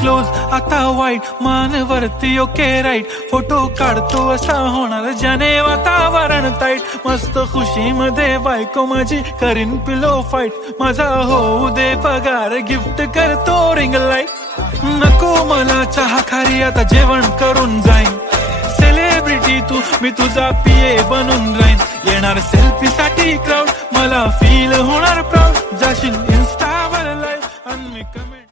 close आता वाईट मानवरती okay right photo काढतो असा होणार ज्याने वातावरण ताईट मस्त खुशी मध्ये बायको माझी करीन पिलो फाईट माझा होऊ दे पगार गिफ्ट करतो रिंग लाईट नको मला चहा खारी आता जेवण करून जाईन सेलिब्रिटी तू मी तुझा पीए बनून राहीन येणार सेल्फी साठी क्राऊड मला फील होणार प्राऊड जाशील इन्स्टावर लाईव्ह आणि मी